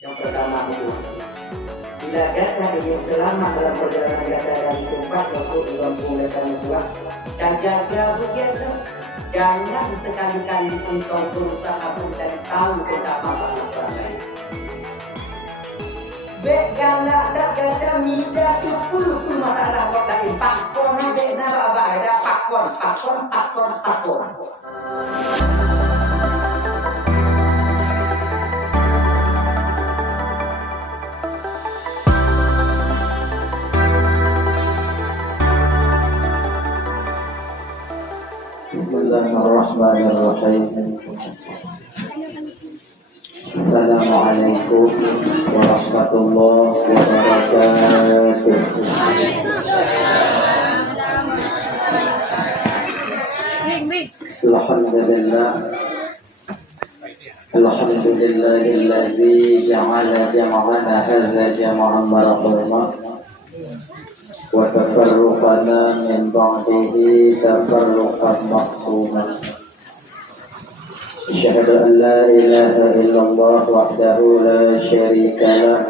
Yang pertama itu, bila data ingin selamat dalam perjalanan data dari tempat ke kampung data membuat dan jaga begitu, jangan sekali-kali engkau berusaha mencari tahu tentang masalah orang lain. Jangan tak kata minta puluh masalah orang lain. Pakon ada apa ada pakon. Bismillahirrahmanirrahim. Assalamualaikum warahmatullahi wabarakatuh. Alhamdulillahilladzi ja'ala jam'ana hadza jam'an marhuma wa tafarruqana min ba'dihi tafarruqan maqsuma. Asyhadu an la ilaha illallah wahdahu la syarika lah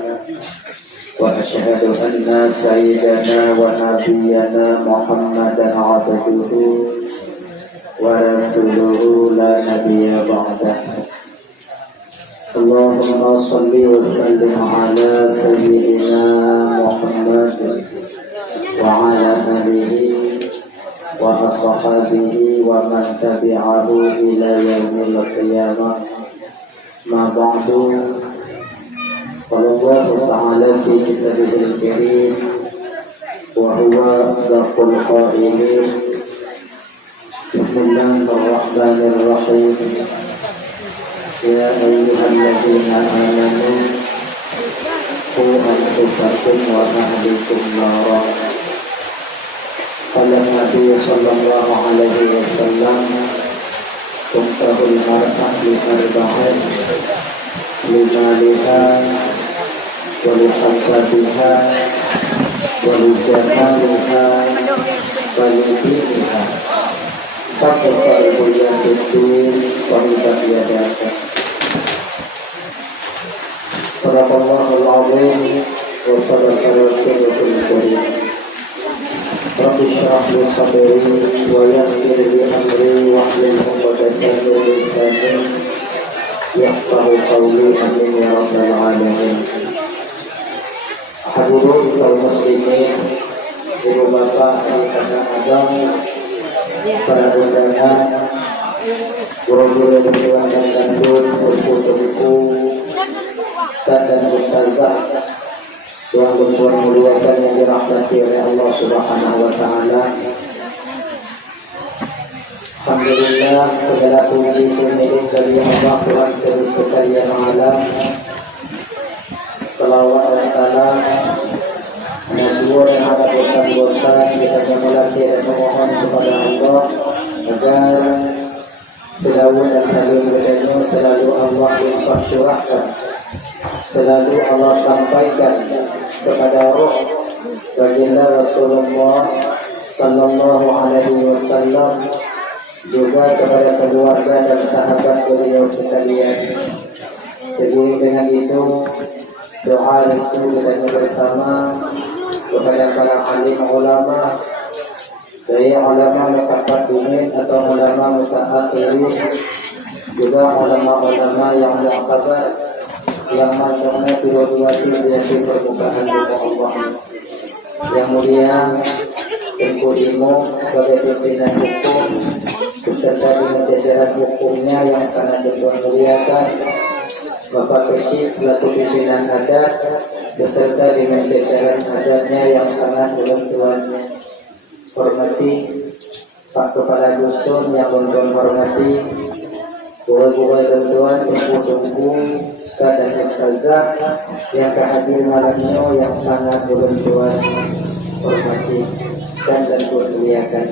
wa asyhadu anna sayyidana wa nabiyyana Muhammadan abduhu wa rasuluhu la nabiyya ba'dahu. Allahumma salli wa sallim ala sayyidina Muhammad wa ala alihi wa ashabihi wa man tabi'ahu ila yaumil qiyamah. Ma ba'du. Qala Allah ta'ala fi kitabihil karim wa huwa asdaqul qailin. Bismillahirrahmanirrahim. Ya ayyuhalladzina amanu qu anfusakum wa ahlikum nara. Qala Nabi sallallahu alaihi wasallam, "Tuntahul mar'ah li arba'in, limaliha wa li hasabiha wa li jamaliha wa li diniha. Faqfal buyatin wa ibadiyadaka." Sadaqallahul azim wa sadaqa rasulul karim. Rabbi shrah li sadri wa yassir li amri wahlul 'uqdatam min lisani yafqahu qawli. Amin ya rabbal alamin. Hadirin kaum muslimin, ibu bapak dan kakak abang, para undangan, guru-guru dan keluarga kandung, buku-buku, ustaz dan ustazah yang bermuliakan yang dirahmati oleh Allah Subhanahu wa taala. Alhamdulillah, segala puji milik dari Allah Tuhan sekalian alam. Salawat dan salam menjur kepada dosa-dosa kita melatih dan memohon kepada Allah agar selalu dan selalu Allah infrastrukturkan, selalu Allah sampaikan kepada roh baginda Rasulullah sallallahu alaihi wasallam, juga kepada keluarga dan sahabat beliau sekalian. Seiring dengan itu, doa restu kita bersama kepada para alim ulama, dari ulama mutaqaddimin atau ulama mutaakhirin, juga ulama-ulama yang mu'tabar, yang masyaallah dua-dua di permukaan muka Allah. Yang mulia Tengku Imo sebagai pimpinan hukum beserta dengan jajaran hukumnya yang sangat dimuliakan, Bapak Keshik selaku pimpinan adat beserta dengan jajaran adatnya yang sangat Tuhan hormati, Pak Kepala Dusun yang hormati, buah-buah Tuhan, tunggu-tunggu dan ustazah yang kehadir malamnya yang sangat Tuhan hormati dan muliakan.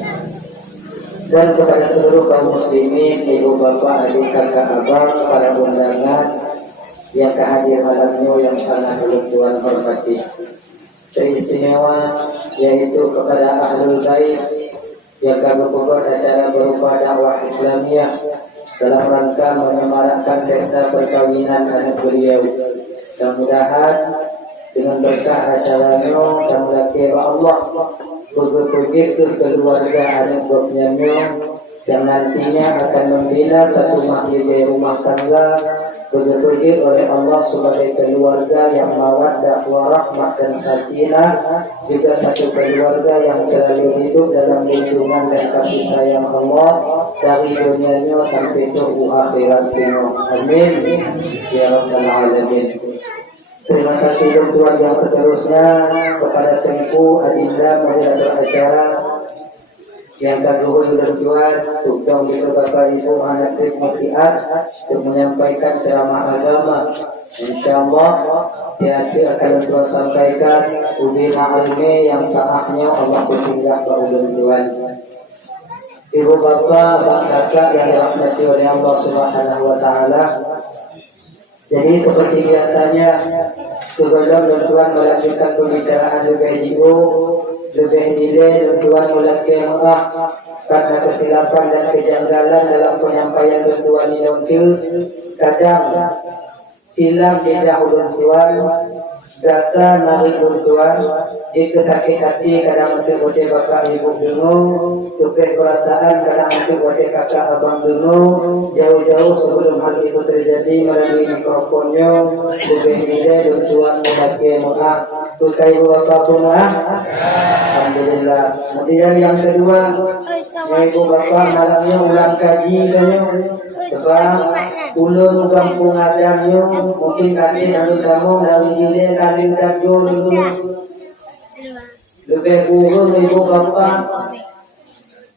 Dan kepada seluruh kaum muslimin, ibu bapak, adik kakak abang, para undangan yang kehadir malamnya yang sangat Tuhan hormati. Teristimewa yaitu kepada ahlul bait yang kami buat acara berupa dakwah Islamiyah dalam rangka menyemarakkan pesta perkawinan anak beliau Mudah-mudahan dengan berkah acaranya dan kira Allah begitu keluarga anak buahnya yang nantinya akan membina satu mahligai rumah tangga begitu oleh Allah sebagai keluarga yang mawaddah warahmah dan sakinah, juga satu keluarga yang selalu hidup dalam lindungan dan kasih sayang Allah dari dunianya sampai ke akhirat semua. Amin ya rabbal alamin. Terima kasih Tuhan yang seterusnya kepada Tengku Adinda moderator acara yang kagum dan Tuhan tukang kita Bapak Ibu anak Mutiat untuk menyampaikan ceramah agama. InsyaAllah di akhir akan Tuhan sampaikan ubi ma'almi yang sahahnya Allah bertinggah kepada Tuhan. Ibu Bapak, Kakak yang dirahmati oleh Allah Subhanahu wa Ta'ala. Jadi seperti biasanya sebelum Tuhan melanjutkan pembicaraan lebih jauh, lebih nilai Tuhan melanjutkan karena kesilapan dan kejanggalan dalam penyampaian Tuhan ini kadang silam di dahulu Tuhan, data narik Tuhan, itu sakit hati kadang untuk bote bapak ibu dulu, tukar perasaan kadang untuk bote kakak abang dulu, jauh-jauh sebelum hal itu terjadi melalui mikrofonnya, lebih nilai dan Tuhan memakai maaf, tukar ibu bapak pun alhamdulillah. Kemudian yang kedua, ibu bapak malamnya ulang kaji dan sebab ulun kampung adamnya mungkin kami lalu kamu lalu dile kali kajo dulu lebih burung ibu bapa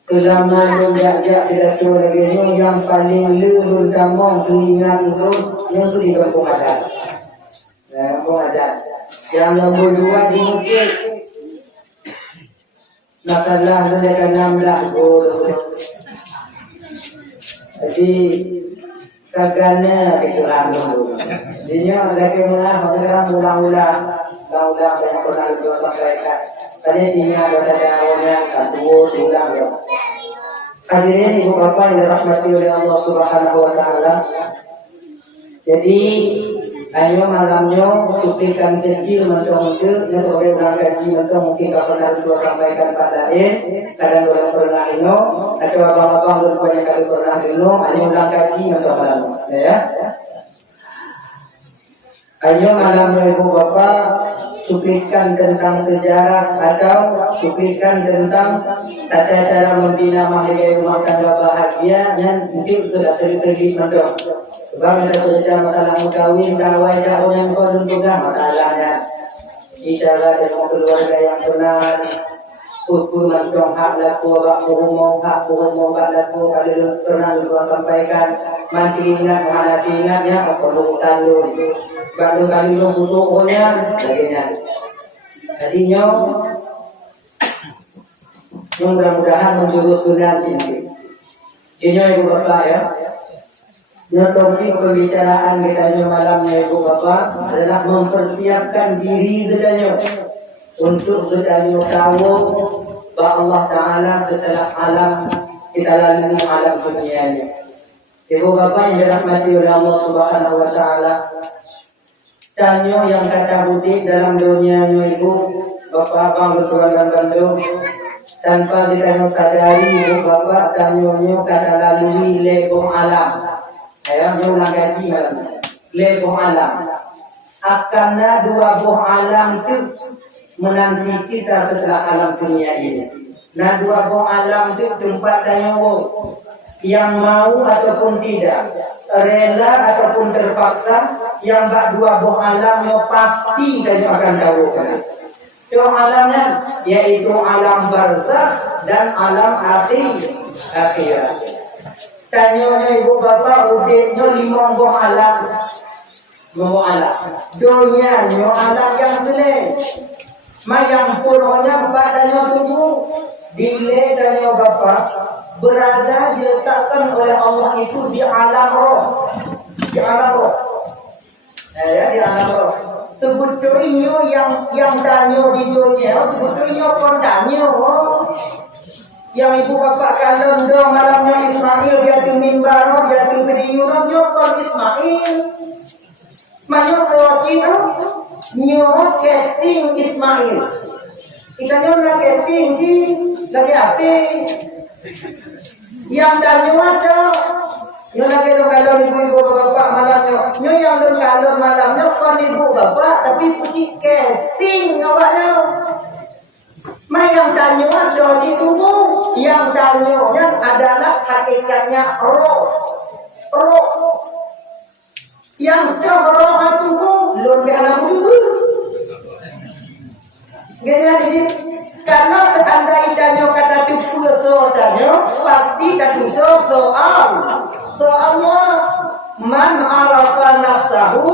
kelama menjajak tidak tahu lagi yang paling lurus kamu ingat itu yang tu di kampung adat. Kampung adat yang nombor 2 di Bukit masalah mereka 16 burung. Jadi kagaknya itu dulu. Dia lagi ulang-ulang yang pernah kita sampaikan. Tadi dia ada awalnya satu ulang ya. Hadirin ibu bapak yang dirahmati oleh Allah Subhanahu wa Ta'ala. Jadi ayo malamnya cuplikan kecil mentok-mentok yang oleh ulang kaji mentok mungkin tak pernah kita sampaikan pada kadang orang pernah ino atau abang-abang banyak kali pernah ino ayo ulang kaji mentok malam ya. Ayo malamnya ibu bapak cuplikan tentang sejarah atau cuplikan tentang tata cara membina mahligai rumah tangga bahagia dan mungkin sudah terlihat mentok. Sebab kita cerita masalah kawin, kawai, kawin yang kau tentukan masalahnya. Bicara dengan keluarga yang benar, hukuman dong hak laku, hak umum, hak laku. Kalau pernah kita sampaikan, masih ingat, menghadapi ingatnya, apa lukutan lu. Kalau kali lu butuhnya, laginya. Jadinya, mudah-mudahan menjurus dunia ini. Ini ibu bapak ya. Topik pembicaraan kita malamnya ibu bapak adalah mempersiapkan diri kita untuk kita tahu bahwa Allah Ta'ala setelah alam kita lalui alam dunia ini. Ibu bapak yang dirahmati oleh Allah Subhanahu wa Ta'ala, tanya yang kata butik dalam dunia ini ibu bapak abang bertuan dan bantu tanpa kita sadari ibu bapak tanya kata lalui lebong alam. Ayam yang ulang gaji malam lebih alam akannya dua buah alam itu menanti kita setelah alam dunia ini. Nah dua buah alam itu tempat tanya yang mau ataupun tidak, rela ataupun terpaksa, yang bak dua buah alamnya pasti tanya akan tahu kan. Dua alamnya yaitu alam barzakh dan alam akhirat. Tanya ibu bapak udiknya 5 buah alam. 5 alam. Dunia alam yang boleh. Mayang pulaunya 4 dan 7. Dile tanya bapak berada diletakkan oleh Allah itu di alam roh. Di alam roh. Di alam roh. Sebetulnya yang tanya di dunia, sebetulnya pun tanya yang ibu bapak kalem dong malamnya Ismail dia tu mimbar dia tu video nyokol Ismail banyak lewat Cina nyo keting Ismail. Ikanyo na keting ji lagi api. Yang danyo ada. Nyo lagi lo kalau ibu bapak malamnya. Nyo yang lo kalau malamnya kon ibu bapak tapi puji keting awaknya. Yang danyo ada ditunggu. Yang danyo adalah hakikatnya roh. Yang roh tunggu lur be anak tunggu. Gini karena seandainya danyo kata tupu danyo pasti kata soalnya man arafa nafsahu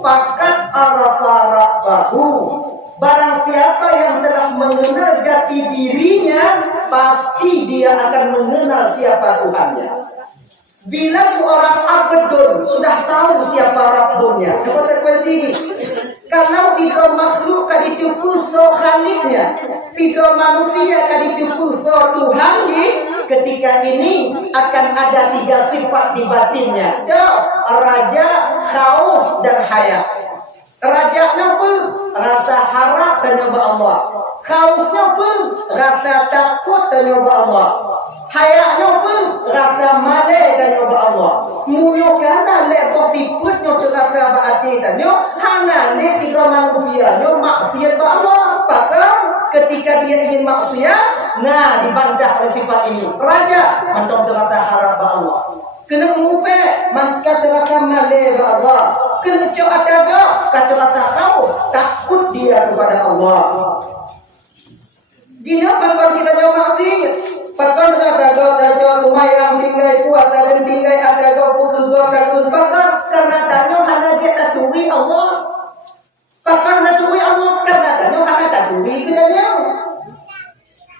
faqad arafa rabbahu. Barang siapa yang telah mengenal jati dirinya pasti dia akan mengenal siapa Tuhannya. Bila seorang abdun sudah tahu siapa Rabbnya, konsekuensi ini, kalau tidak makhluk kadi tuku so khaliknya, tidak manusia kadi tuku so Tuhannya, ketika ini akan ada 3 sifat di batinnya. Raja, khauf, dan hayat. Rajanya pun rasa harap dan nyoba Allah. Khaufnya pun rasa takut dan nyoba Allah. Hayatnya pun rasa malas dan nyoba Allah. Munyo kana lepo tiput nyo rasa baati dan nyo hana le tiro manusia nyo maksiat ba Allah. Maka ketika dia ingin maksiat, nah dibantah oleh sifat ini. Raja mantong rasa harap ba Allah. Kena ngupe mantap rasa malas ba Allah. Kena cok ada kata rasa kau takut dia kepada Allah. Jina pakon kita nyo maksiat. Pakon dengan dago lumayan tinggal puasa dan tinggal ada dago pukul dan pakon karena danyo hanya kita tuwi Allah. Pakon natui Allah karena danyo hanya tatui kenanya.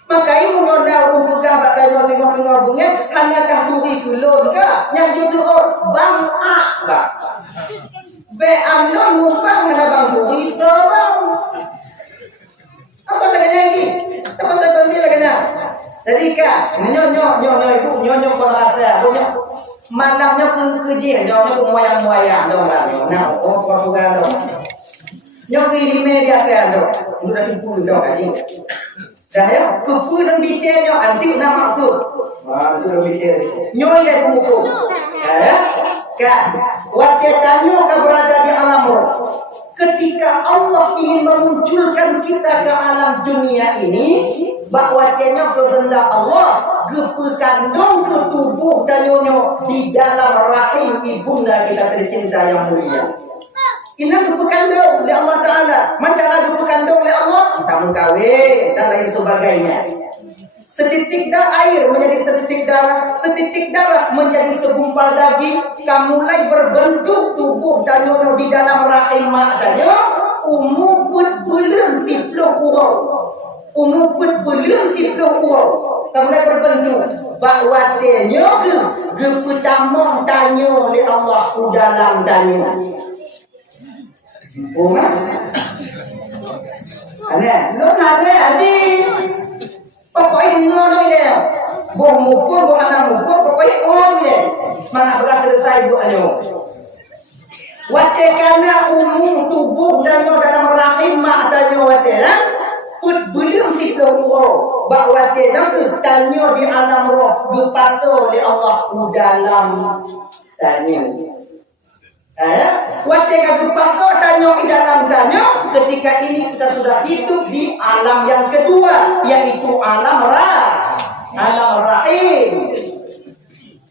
Maka ibu ngoda urung buka badanyo tengok-tengok bunga hanya katui kulon ka yang itu bang ba. Be anon ngumpang mana bang tuwi bang. Apa lagi? Apa sebetulnya lagi? Jadi kak, nyo perasa, malamnya kejir, nyo moyang-moyang, nah, Portugal, nyo kiri media kan, udah dipuluh kaji. Dah ya, kepuluh dan bicara nyo antik nama maksud, sudah bicara, nyo lihat buku, ya, kak, waktu tanyo kau berada di alam roh. Ketika Allah ingin memunculkan kita ke alam dunia ini, bakwatnya kehendak Allah kandung ke tubuh dan nyonya di dalam rahim ibunda kita tercinta yang mulia. Ini kandung oleh Allah Ta'ala. Macam mana kandung oleh Allah? Tak kawin dan lain sebagainya. Setitik air menjadi setitik darah menjadi segumpal daging, mulai berbentuk tubuh dan nyonya di dalam rahim mak dan umur belum tiploh kurau. Mulai berbentuk bakwatnya gepetamong tanyo oleh Allah ku dalam danyo. Umar aneh lo nade aji pokoknya ngono ile bom mukul bom anak mukul pokoknya on ile mana berat selesai bu anyo wate kana umum tubuh danyo dalam rahim mak danyo wate put belum dikeluar bahwa dia tanyo di alam roh gepato oleh Allah ku dalam tanyo. Waktu gepato tanyo di dalam tanyo, ketika ini kita sudah hidup di alam yang kedua, yaitu alam rahim.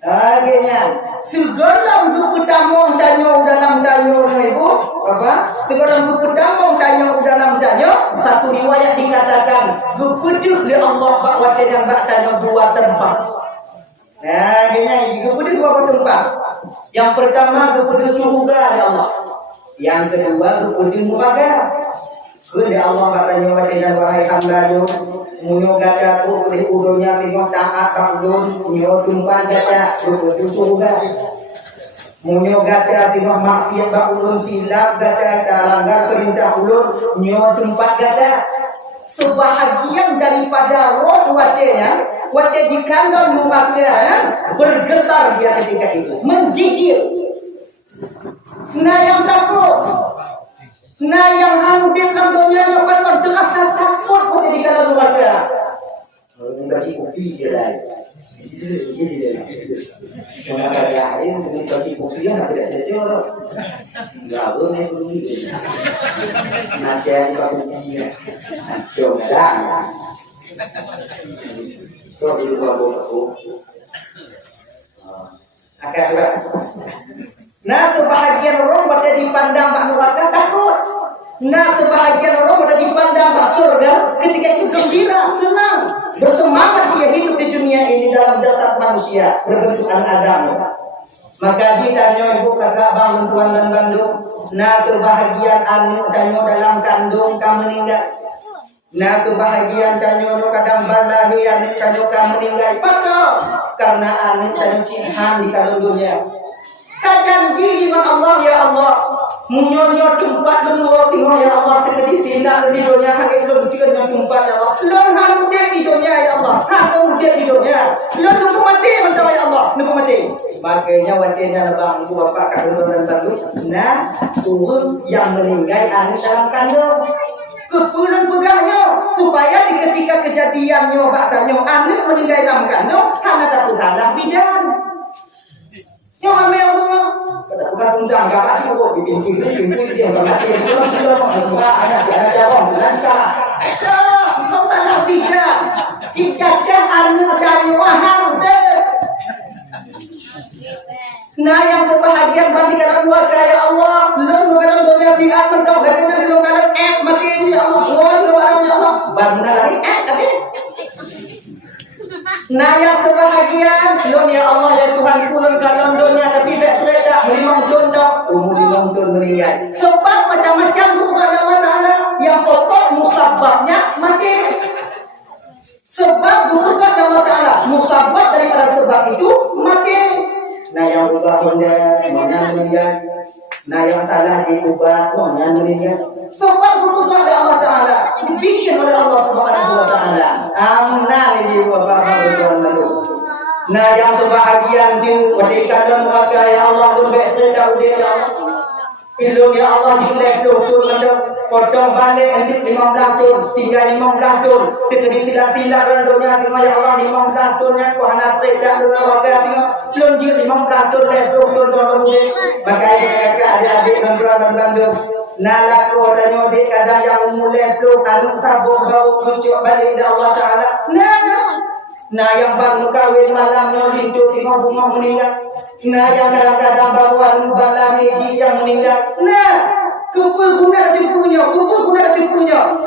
Akhirnya segala gepetamong tanyo dalam tanyo ibu apa? Segala gepetamong tanyo dalam tanyo. Satu riwayat dikatakan gepeduk di Allah bahwa dan tanyo 2 tempat. Akhirnya gepeduk 2 tempat. Yang pertama gepeduk surga di Allah. Yang kedua gepeduk neraka. Kundi Allah katanya wadenya wahai hamba-Nya, munyo gada ku oleh udonya tengok taat kabdun, munyo tumpan gada ku surga. Munyo gada tengok maksiat ba ulun silap gada langgar perintah ulun, munyo tumpan gada. Sebahagian daripada roh wadenya, wade di kandang neraka bergetar dia ketika itu, menggigil. Nah yang takut Nah yang hampir dalam dunia yang penuh terasa takut pun jadi kalau neraka. Bagi kopi je lah. Mengajar lain bagi kopi yang tidak sejauh. Enggak boleh beli. Nanti yang kopi coba. Kau dulu aku. Akan nah sebahagian orang pada dipandang Pak neraka takut. Nah sebahagian orang pada dipandang Pak surga ketika itu gembira, senang, bersemangat dia hidup di dunia ini dalam jasad manusia berbentuk anak Adam. Maka ditanya ibu kakak bang tuan dan bandung. Nah sebahagian anu danyo dalam kandung kamu meninggal. Nah sebahagian danyo kadang balahi anu danyo kamu meninggal. Pakau karena anu danyo cinhan di dalam dunia. Janji iman Allah ya Allah munyonyo tempat leluhur tinggal ya Allah terjadi tindak di dunia hanya belum juga tempat ya Allah belum hamu di dunia ya Allah hamu di dunia belum nuku mati mentau ya Allah nuku mati makanya wajahnya bang ibu bapak kandung dan tangguh nah turun yang meninggal anak dalam kandung kepulan pegahnya supaya di ketika kejadiannya bakdanyo anak meninggal dalam kandung hanya dapat salah bidan. Yang ambil yang bukan undang gak ada kok di pintu yang sama dia belum ada jawab lancar. Kau salah tidak. Cicacah anu cari wahang deh. Nah yang sebahagian bandingkan dua kaya Allah belum bukan dunia biar mendok lagi di lokal mati ini ya Allah ya Allah bangna lagi tapi nah yang sebahagian Lon ya Allah ya Tuhan kulun kalon dunia tapi tidak melimang jodoh melimang jodoh meninggal sebab macam-macam kepada Allah Ta'ala yang pokok musababnya mati sebab kepada Allah Ta'ala musabab daripada sebab itu mati. Nah yang berubah mana meninggal nah yang salah diubah mana meninggal sebab kepada Allah Ta'ala dibikin oleh Allah Subhanahu Wa Ta'ala amunah ini bapak. Nah yang sebahagian di ketika dan maka ya Allah lebih tidak ya Allah ilmu ya Allah dilek tu potong balik nanti 15 tahun tinggal 15 tahun terjadi tidak dan dunia tengok ya Allah 15 tahunnya ku anak tidak dunia maka tengok lonjir 15 tahun lek tu maka mereka adik-adik dan bandung nalak ko dan dik kadang yang mulai tu anu sabuk bau kucuk balik dari Allah Taala nah yang baru kawin malamnya lindu tengok bunga meninggal nah yang kadang-kadang bawa bala meji yang meninggal nah kumpul guna lebih punya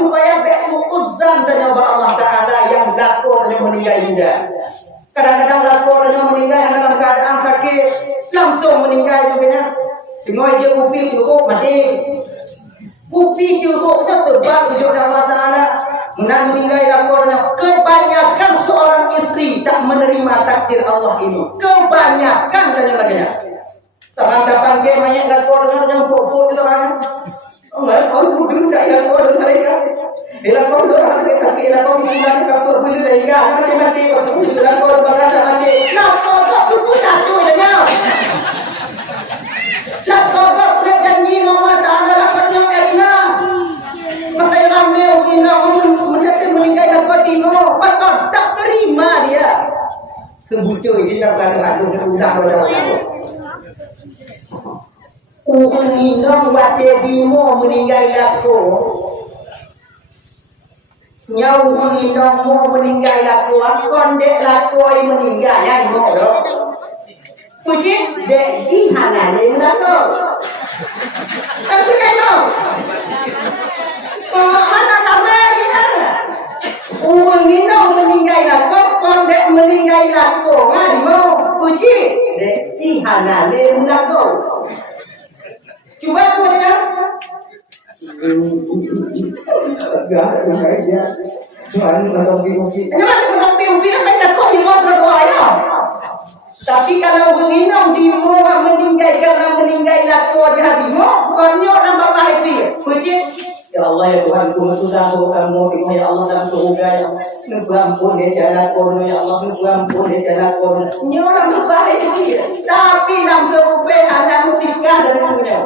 supaya beku uzam dan nyoba Allah Ta'ala yang lakor dan meninggal juga kadang-kadang lakor dan meninggal yang dalam keadaan sakit langsung meninggal juga tengok je kupi cukup mati kupi cukup sebab tujuh Allah Ta'ala meninggal lapornya kebanyakan seorang istri tak menerima takdir Allah ini kebanyakan tanya lagi sahabat dapat ke banyak lapornya yang pokok itu kan enggak kau butuh dah lapor mereka lapor orang tapi lapor bukan kapur bulu lagi mati waktu lapor bagada mati lapor buku satu aja lapor janji Allah Ta'ala lapornya karena maka yang ambil meninggal dapat tino, tak terima dia. Kebutuh ini dapat lalu keudang pada Nino wate dimo meninggal lako. Nyau Nino mau meninggal lako, kondek lako meninggal ya ino do. Puji dek jihana ni menako. Tapi kano. Mana sama dia? Nino meninggal lako, kondek meninggal lako. Ngadi mau puji dek jihana ni menako. Cuba kemudian enggak dia. Tuhan tolong diuji. Jangan diuji kan tak kok lima berdoa ya. Tapi kalau menginam di muka meninggal karena meninggal lako aja dimo, konyol tambah baik puji. Ya Allah ya Tuhan ku sudah kamu ya Allah dalam surga ya. Nubu ampun ya jalan kono ya Allah nubu ampun ya jalan kono. Nyola baik dia. Tapi dalam surga hanya musikan dari dunia.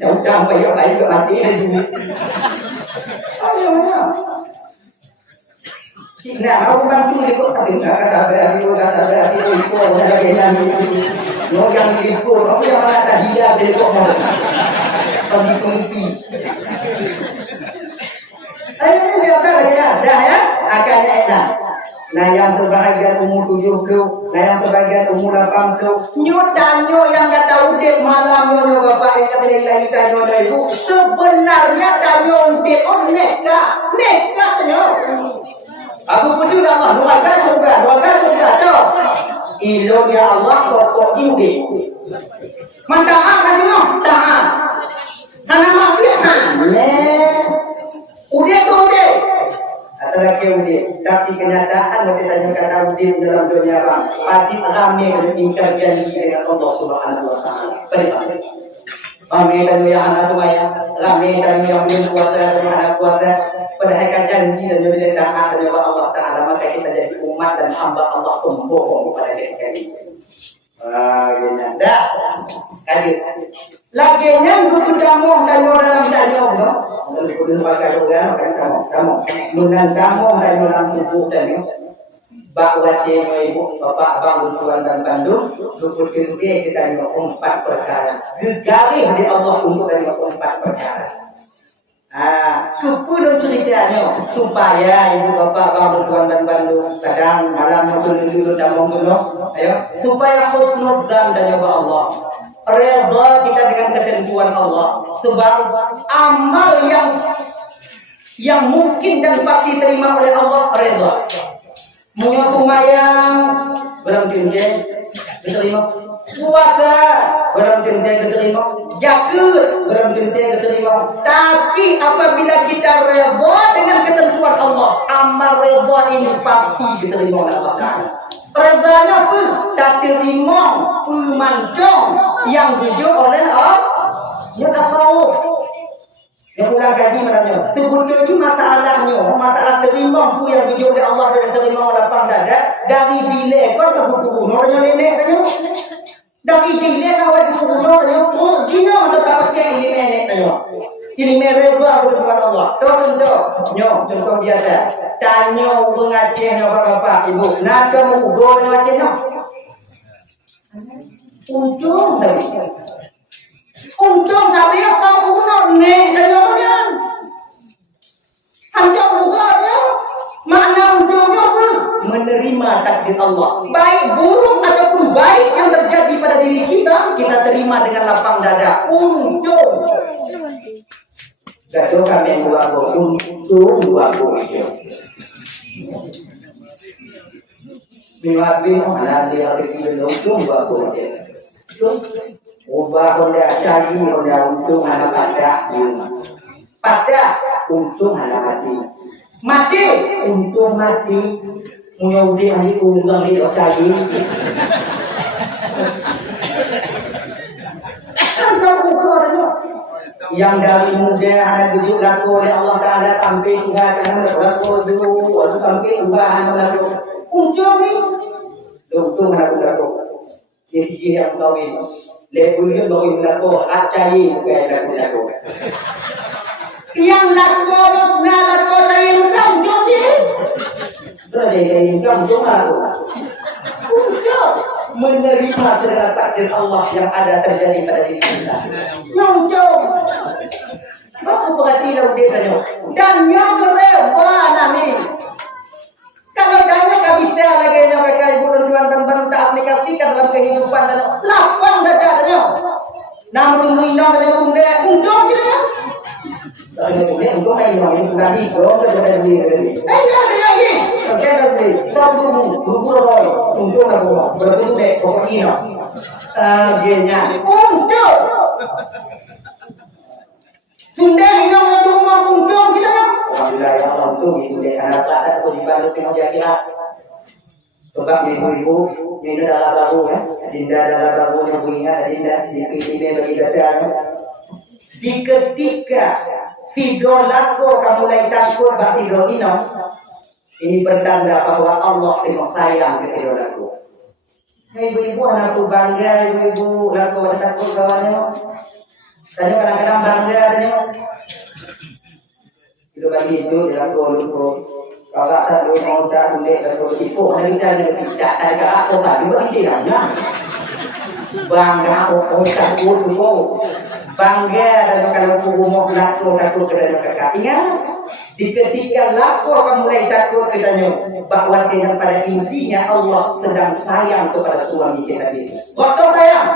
Jangan bayar lagi ke mati dan duit. Ayo. Cina, aku kan cuma ikut kata berarti itu ada kenan itu. No yang ikut, aku yang mana tadi dia ikut mau. Pembi. Ayo biarkan lagi ya, dah ya, akannya enak. Nah yang sebahagian umur 70, nah yang sebagian umur 80, nyo yang kata udik malam nyo bapak yang kata ilahi tanyo itu sebenarnya tanyo udik neka tanyo. Aku puji Allah, doakan juga toh. Ilo ya Allah pokok udik. Mantaat tanyo, taat. Tanah mafian, udik. Adalah kemudian, tapi kenyataan kita tanya kata udik dalam dunia bang, pasti rame dan ingkar janji dengan Allah Subhanahu Wa Taala. Baik. Rame dan yang anak tua rame dan yang belum kuasa dan yang anak kuasa, padahal janji dan juga taat kepada Allah Taala, maka kita jadi umat dan hamba Allah pembohong kepada kita. Dah, kaji. Laginya untuk damong dalam danyong, no? Untuk pakai juga, kamu menantamong dalam tubuh danyong. Bawa ibu, bapak, abang, tuan dan bandung, untuk kita nyok 4 perkara. Gegarih di Allah untuk nyok 4 perkara. Kepulauan ceritanya supaya ibu bapak abang, tuan dan bandung kadang malam dulu damong dulu, ayo supaya husnudzan dan nyoba Allah. Redha kita dengan ketentuan Allah. Sebab amal yang mungkin dan pasti terima oleh Allah redha. Menyatu mayang dalam tinjau diterima. Puasa dalam tinjau diterima. Zakat dalam tinjau diterima. Tapi apabila kita redha dengan ketentuan Allah, amal redha ini pasti diterima oleh Allah Taala. Redanya pun tak terima pemancong yang jujur oleh Allah. Dia tasawuf. Dia pulang kaji matanya. Sebetulnya masalah terima pun yang jujur oleh Allah dan terima oleh pandada dari delay kau tak buku nornya nenek tanya. Dari delay kau ada buku nornya. Oh jina ada tak pakai ini nenek tanya. Ini mereka berdoa Allah. Contoh biasa. Tanya pengacehnya bapak ibu. Nak kamu go ngacehnya. Untung tapi kau bunuh nek tanya kan. Hanya bukannya makna untungnya apa? Menerima takdir Allah. Baik buruk ataupun baik yang terjadi pada diri kita terima dengan lapang dada. Untung. Gaduh kami yang dua untung dua itu. Mimpi mana dia lebih untung dua itu. Ubah honda cari honda untung anak pada untung anak mati untung mati menyauti hari unggang di cari. Yang dari muda ada tujuh laku oleh Allah Taala tampil juga karena laku dulu waktu tampil juga anak laku untung ni untung laku jadi dia kawin lebulnya bawa laku acai bukan laku yang laku cai untung dia sudah jadi untung laku menerima segala takdir Allah yang ada terjadi pada diri kita. Nyongcong. Bapak perhatilah dia tanya. Dan yang kerebahan ni. Kalau kami kita lagi yang kakak ibu dan tuan dan baru tak aplikasikan dalam kehidupan dan lapang dada tanya. Namun minum dan untung je. Untung hai orang ini bukan itu, kerja diri. Lagi. Kerja diri. Tahu guru roy. Untung aku. Berarti dek pokok ini. Genya. Untung. Sudah hilang itu rumah untung kita. Alhamdulillah ya Allah untung itu dek anak anak aku dibantu dengan jakiran. Sebab ibu-ibu ini dalam lagu ya. Dinda dalam lagu yang punya dinda di bagi data. Di ketika video laku kamu mulai takut bah video ini bertanda bahwa Allah tengok sayang ke video laku. Ibu-ibu anakku bangga, ibu-ibu laku takut kawannya. Tanya kadang-kadang bangga tanya. Itu bagi itu dilakukan dulu. Kalau tak tahu mau tak tunjuk atau tipu, hari kita tidak ada apa tak juga tidak ada. Bangga oh takut dulu. Bangga dan kalau kamu mau takut kepada mereka. Ingat, ketika lapor kamu mulai takut katanya bahwa dengan pada intinya Allah sedang sayang kepada suami kita itu. Waktu sayang,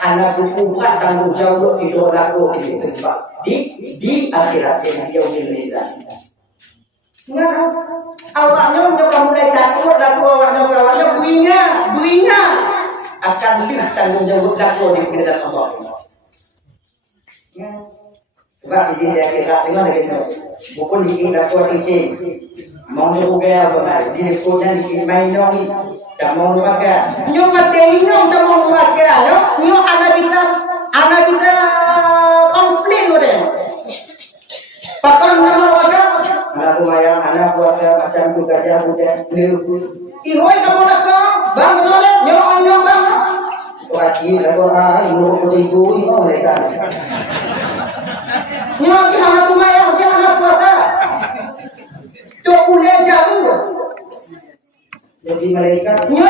anak berubah tanggung jawab hidup laku di tempat di akhirat yang dia mizan. Ingat, awalnya udah mulai takut laku awalnya buinya akan lihat tanggung jawab laku di hadapan Allah. Ya. Coba di dia kira tengok lagi tu. Bukan di kita tu ticin. Mau juga apa? Di kodan di main ni. Tak mau pakai. Nyo pakai ino tak mau pakai. Nyo anak kita komplain orang. Pakai nama pakai. Anak lumayan anak buat macam tu gajah muda. Iroi kamu nak bang betul nyo bang. Wajib lagu ibu ibu mereka. Nyo anak lumayan anak puasa. Tu kuliah jauh. Jadi mereka nyo